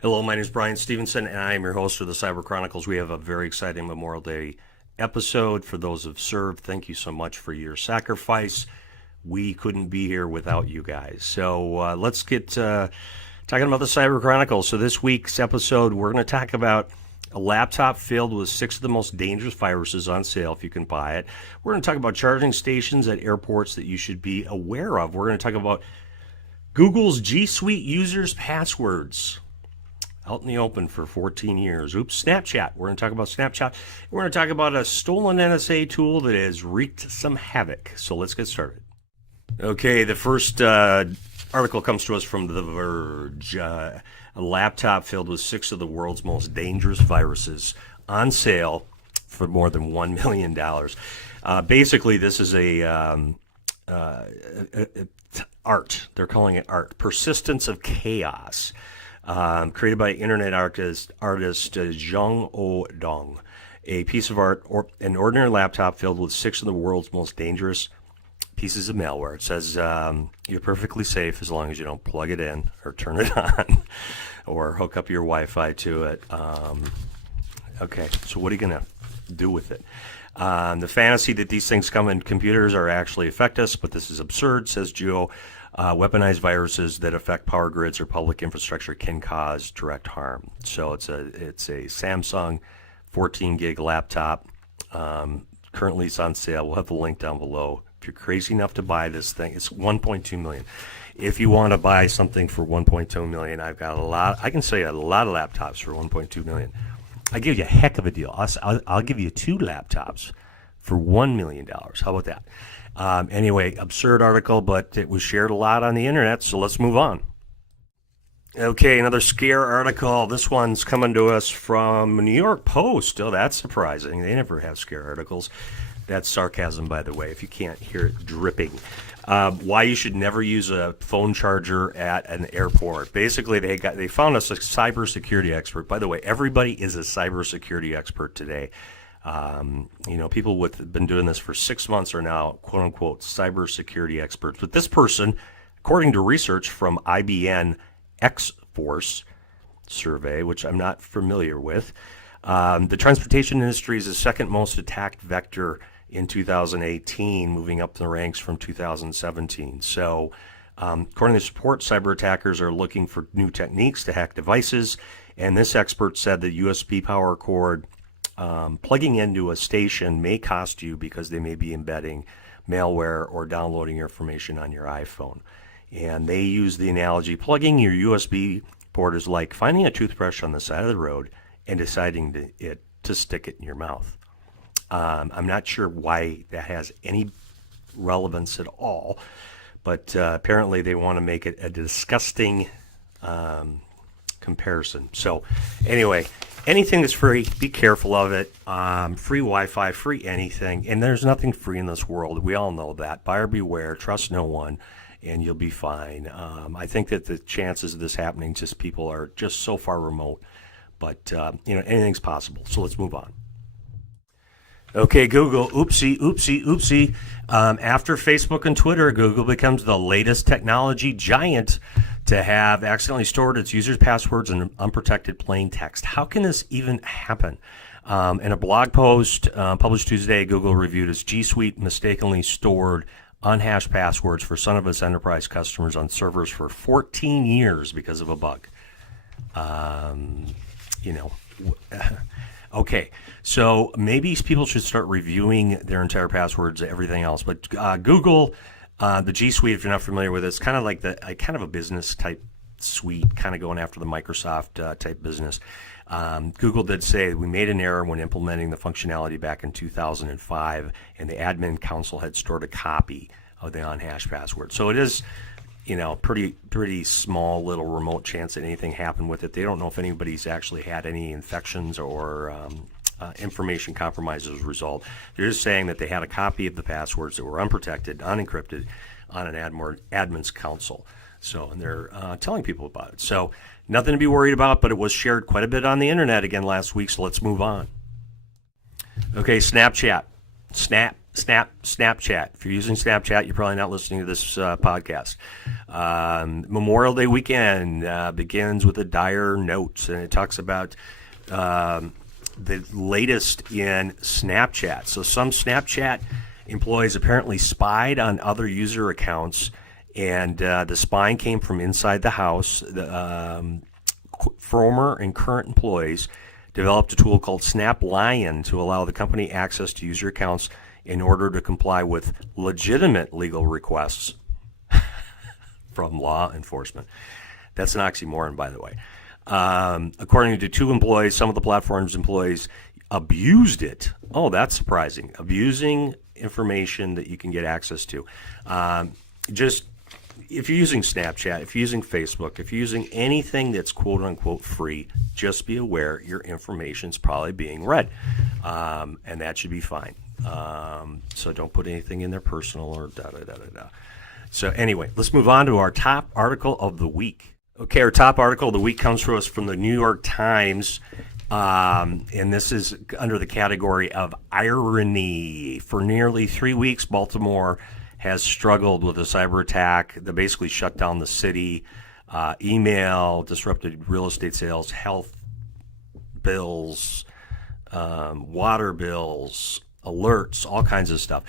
Hello, my name is Brian Stevenson, and I am your host of the Cyber Chronicles. We have a very exciting Memorial Day episode for those who've served. Thank you so much for your sacrifice. We couldn't be here without you guys. So let's get talking about the Cyber Chronicles. So this week's episode, we're going to talk about a laptop filled with 6 of the most dangerous viruses on sale if you can buy it. We're going to talk about charging stations at airports that you should be aware of. We're going to talk about Google's G Suite users' passwords out in the open for 14 years. Oops, Snapchat. We're going to talk about Snapchat. We're going to talk about a stolen NSA tool that has wreaked some havoc. So let's get started. Okay, the first article comes to us from The Verge. A laptop filled with 6 of the world's most dangerous viruses on sale for more than $1 million. Basically, this is art. They're calling it art. Persistence of Chaos. Created by internet artist Zhang Odong. A piece of art, or an ordinary laptop filled with 6 of the world's most dangerous pieces of malware. It says you're perfectly safe as long as you don't plug it in or turn it on or hook up your Wi-Fi to it. Okay, so what are you going to do with it? The fantasy that these things come in computers are actually affect us, but this is absurd, says Geo. Weaponized viruses that affect power grids or public infrastructure can cause direct harm. So it's a Samsung 14 gig laptop. Currently it's on sale. We'll have the link down below. If you're crazy enough to buy this thing, it's 1.2 million. If you want to buy something for 1.2 million, I've got a lot. I can sell you a lot of laptops for 1.2 million. I give you a heck of a deal. I'll give you 2 laptops for $1 million. How about that? Anyway, absurd article, but it was shared a lot on the internet, so let's move on. Okay, another scare article. This one's coming to us from New York Post. Oh, that's surprising. They never have scare articles. That's sarcasm, by the way, if you can't hear it dripping. Why you should never use a phone charger at an airport. Basically, they found us a cybersecurity expert. By the way, everybody is a cybersecurity expert today. People with been doing this for 6 months are now quote unquote cybersecurity experts. But this person, according to research from IBM X Force survey, which I'm not familiar with, the transportation industry is the second most attacked vector in 2018, moving up the ranks from 2017. So, according to this report, cyber attackers are looking for new techniques to hack devices. And this expert said the USB power cord plugging into a station may cost you because they may be embedding malware or downloading information on your iPhone. And they use the analogy, plugging your USB port is like finding a toothbrush on the side of the road and deciding to stick it in your mouth. I'm not sure why that has any relevance at all, but apparently they want to make it a disgusting comparison. So anyway, anything that's free, be careful of it. Free Wi-Fi, free anything. And there's nothing free in this world. We all know that. Buyer beware, trust no one, and you'll be fine. I think that the chances of this happening, just people are just so far remote. But, anything's possible. So let's move on. Okay, Google, oopsie. After Facebook and Twitter, Google becomes the latest technology giant to have accidentally stored its users' passwords in unprotected plain text. How can this even happen? In a blog post published Tuesday, Google reviewed its G Suite mistakenly stored unhashed passwords for some of its enterprise customers on servers for 14 years because of a bug. Okay, so maybe people should start reviewing their entire passwords, everything else. But Google, the G Suite, if you're not familiar with it, it's kind of like kind of a business type suite, kind of going after the Microsoft type business. Google did say we made an error when implementing the functionality back in 2005, and the admin council had stored a copy of the unhashed password. So it is, pretty small little remote chance that anything happened with it. They don't know if anybody's actually had any infections or information compromised as a result. They're just saying that they had a copy of the passwords that were unprotected, unencrypted on an admin's console. So, and they're telling people about it. So nothing to be worried about, but it was shared quite a bit on the internet again last week. So let's move on. Okay, Snapchat. Snapchat. If you're using Snapchat, you're probably not listening to this podcast. Memorial Day weekend begins with a dire note, and it talks about the latest in Snapchat. So some Snapchat employees apparently spied on other user accounts, and the spying came from inside the house. The former and current employees developed a tool called SnapLion to allow the company access to user accounts in order to comply with legitimate legal requests from law enforcement. That's an oxymoron, by the way. According to two employees, some of the platform's employees abused it. Oh, that's surprising. Abusing information that you can get access to. Just if you're using Snapchat, if you're using Facebook, if you're using anything that's quote unquote free, just be aware your information is probably being read, and that should be fine. So don't put anything in there personal or da da da da da. So anyway, let's move on to our top article of the week. Okay, our top article of the week comes to us from the New York Times, and this is under the category of irony. For nearly 3 weeks, Baltimore has struggled with a cyber attack that basically shut down the city. Email, disrupted real estate sales, health bills, water bills, alerts, all kinds of stuff.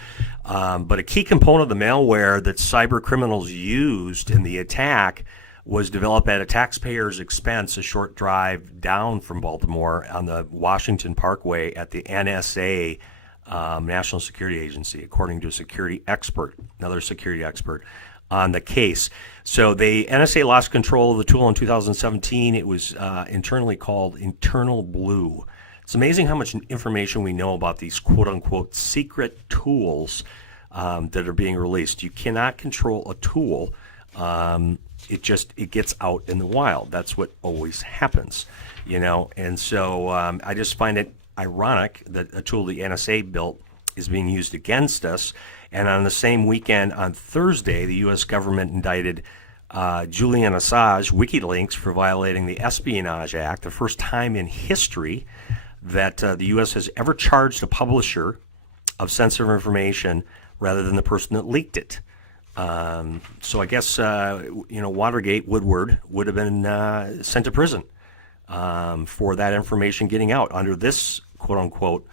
But a key component of the malware that cyber criminals used in the attack was developed at a taxpayer's expense, a short drive down from Baltimore on the Washington Parkway at the NSA, National Security Agency, according to a security expert, another security expert on the case. So the NSA lost control of the tool in 2017. It was internally called Internal Blue. It's amazing how much information we know about these quote-unquote secret tools that are being released. You cannot control a tool. It gets out in the wild. That's what always happens, And so I just find it ironic that a tool the NSA built is being used against us. And on the same weekend, on Thursday, the U.S. government indicted Julian Assange, WikiLeaks, for violating the Espionage Act, the first time in history that the U.S. has ever charged a publisher of sensitive information rather than the person that leaked it. So I guess, Watergate, Woodward would have been sent to prison for that information getting out under this quote-unquote,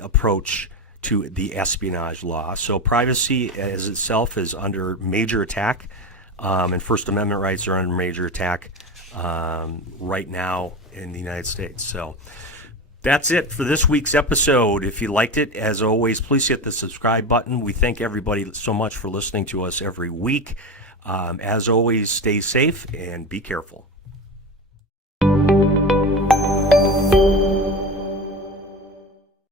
approach to the espionage law. So privacy as itself is under major attack, and First Amendment rights are under major attack right now in the United States. So that's it for this week's episode. If you liked it, as always, please hit the subscribe button. We thank everybody so much for listening to us every week. As always, stay safe and be careful.